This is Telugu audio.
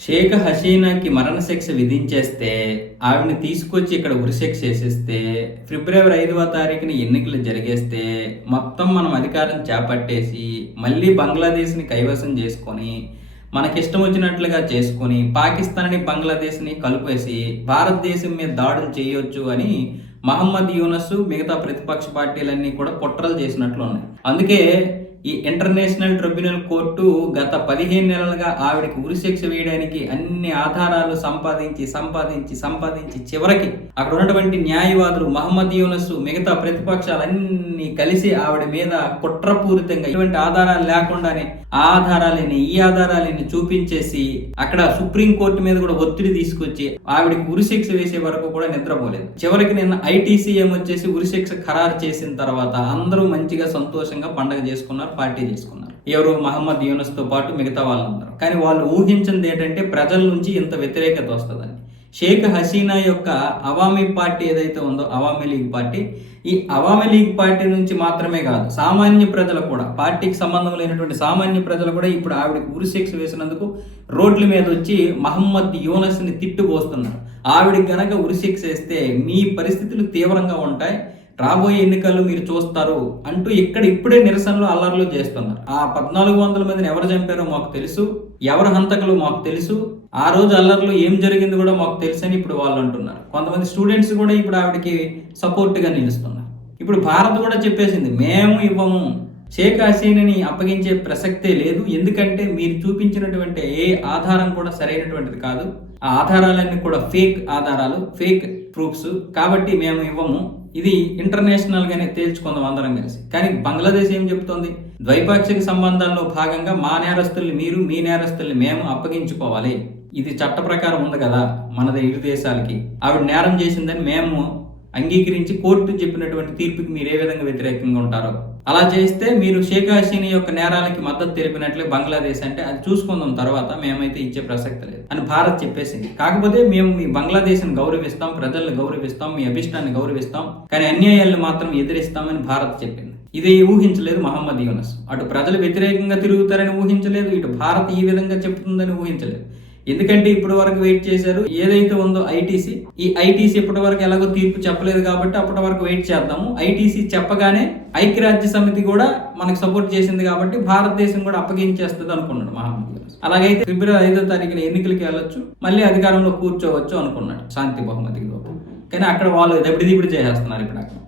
షేక్ హసీనాకి మరణశిక్ష విధించేస్తే ఆవిడని తీసుకొచ్చి ఇక్కడ ఉరిశిక్ష వేసేస్తే ఫిబ్రవరి ఐదవ తారీఖున ఎన్నికలు జరిగేస్తే మొత్తం మనం అధికారం చేపట్టేసి మళ్ళీ బంగ్లాదేశ్ని కైవసం చేసుకొని మనకిష్టం వచ్చినట్లుగా చేసుకొని పాకిస్తాన్ని బంగ్లాదేశ్ని కలిపేసి భారతదేశం మీద దాడులు చేయొచ్చు అని మహమ్మద్ యూనస్ మిగతా ప్రతిపక్ష పార్టీలన్నీ కూడా కుట్రలు చేసినట్లు ఉన్నాయి. అందుకే ఈ ఇంటర్నేషనల్ ట్రిబ్యునల్ కోర్టు గత పదిహేను నెలలుగా ఆవిడకి ఉరిశిక్ష వేయడానికి అన్ని ఆధారాలు సంపాదించి సంపాదించి సంపాదించి చివరికి అక్కడ ఉన్నటువంటి న్యాయవాదులు మహమ్మద్ యూనస్ మిగతా ప్రతిపక్షాలన్నీ కలిసి ఆవిడ మీద కుట్రపూరితంగా ఇటువంటి ఆధారాలు లేకుండానే ఆ ఆధారాలని ఈ ఆధారాలని చూపించేసి అక్కడ సుప్రీం కోర్టు మీద కూడా ఒత్తిడి తీసుకొచ్చి ఆవిడకి ఉరిశిక్ష వేసే వరకు కూడా నిద్రపోలేదు. చివరికి నిన్న ఐటీసీఎం వచ్చేసి ఉరిశిక్ష ఖరారు చేసిన తర్వాత అందరూ మంచిగా సంతోషంగా పండగ చేసుకున్నారు. పార్టీ చేసుకున్నారు. ఎవరు మహమ్మద్ యూనస్తో పాటు మిగతా వాళ్ళందరూ. కానీ వాళ్ళు ఊహించింది ఏంటంటే ప్రజల నుంచి ఇంత వ్యతిరేకత వస్తుందని. షేక్ హసీనా యొక్క అవామీ పార్టీ ఏదైతే ఉందో అవామీ లీగ్ పార్టీ ఈ అవామీ లీగ్ పార్టీ నుంచి మాత్రమే కాదు సామాన్య ప్రజలు కూడా పార్టీకి సంబంధం లేనటువంటి సామాన్య ప్రజలు కూడా ఇప్పుడు ఆవిడకి ఉరిశిక్ష వేసినందుకు రోడ్ల మీద వచ్చి మహమ్మద్ యూనస్ని తిట్టుపోస్తున్నారు ఆవిడకి గనక ఉరిశిక్ష వేస్తే మీ పరిస్థితులు తీవ్రంగా ఉంటాయి రాబోయే ఎన్నికల్లో మీరు చూస్తారు అంటూ ఇక్కడ ఇప్పుడే నిరసనలు అల్లర్లు చేస్తున్నారు. ఆ పద్నాలుగు వందల మందిని ఎవరు చంపారో మాకు తెలుసు ఎవరు హంతకులు మాకు తెలుసు ఆ రోజు అల్లర్లు ఏం జరిగింది కూడా మాకు తెలుసు అని ఇప్పుడు వాళ్ళు అంటున్నారు. కొంతమంది స్టూడెంట్స్ కూడా ఇప్పుడు ఆవిడకి సపోర్ట్గా నిలుస్తున్నారు. ఇప్పుడు భారత్ కూడా చెప్పేసింది మేము ఇవ్వము. షేక్ హసీనాని అప్పగించే ప్రసక్తే లేదు. ఎందుకంటే మీరు చూపించినటువంటి ఏ ఆధారం కూడా సరైనటువంటిది కాదు. ఆ ఆధారాలన్నీ కూడా ఫేక్ ఆధారాలు ఫేక్ ప్రూఫ్స్. కాబట్టి మేము ఇవ్వము. ఇది ఇంటర్నేషనల్ గానే తేల్చుకుందాం అందరం కలిసి. కానీ బంగ్లాదేశ్ ఏం చెప్తోంది? ద్వైపాక్షిక సంబంధాల్లో భాగంగా మా నేరస్తుల్ని మీరు మీ నేరస్తుల్ని మేము అప్పగించుకోవాలి. ఇది చట్ట ప్రకారం ఉంది కదా మనది ఇరు దేశాలకి. ఆవిడ నేరం చేసిందని మేము అంగీకరించి కోర్టు చెప్పినటువంటి తీర్పుకి మీరు ఏ విధంగా వ్యతిరేకంగా ఉంటారో అలా చేస్తే మీరు షేక్ హసీనా యొక్క నేరాలకి మద్దతు తెలిపినట్లే బంగ్లాదేశ్ అంటే అది చూసుకుందాం తర్వాత మేమైతే ఇచ్చే ప్రసక్తి లేదు అని భారత్ చెప్పేసింది. కాకపోతే మేము మీ బంగ్లాదేశ్ని గౌరవిస్తాం ప్రజల్ని గౌరవిస్తాం మీ అభిష్టాన్ని గౌరవిస్తాం కానీ అన్యాయాలను మాత్రం ఎదిరిస్తామని భారత్ చెప్పింది. ఇది ఊహించలేదు మహమ్మద్ యూనస్. అటు ప్రజలు వ్యతిరేకంగా తిరుగుతారని ఊహించలేదు ఇటు భారత్ ఈ విధంగా చెప్తుందని ఊహించలేదు. ఎందుకంటే ఇప్పటి వరకు వెయిట్ చేశారు. ఏదైతే ఉందో ఐటీసీ ఈ ఐటీసీ ఇప్పటి వరకు ఎలాగో తీర్పు చెప్పలేదు కాబట్టి అప్పటి వరకు వెయిట్ చేద్దాము. ఐటీసీ చెప్పగానే ఐక్యరాజ్య సమితి కూడా మనకు సపోర్ట్ చేసింది కాబట్టి భారతదేశం కూడా అప్పగించేస్తుంది అనుకున్నాడు మహమ్మద్ అలాగైతే ఫిబ్రవరి ఐదో తారీఖున ఎన్నికలకి వెళ్ళొచ్చు మళ్ళీ అధికారంలో కూర్చోవచ్చు అనుకున్నాడు శాంతి బహుమతికి కానీ అక్కడ వాళ్ళు దెబ్బడి దిబ్బడి చేసేస్తున్నారు ఇప్పుడు అక్కడ.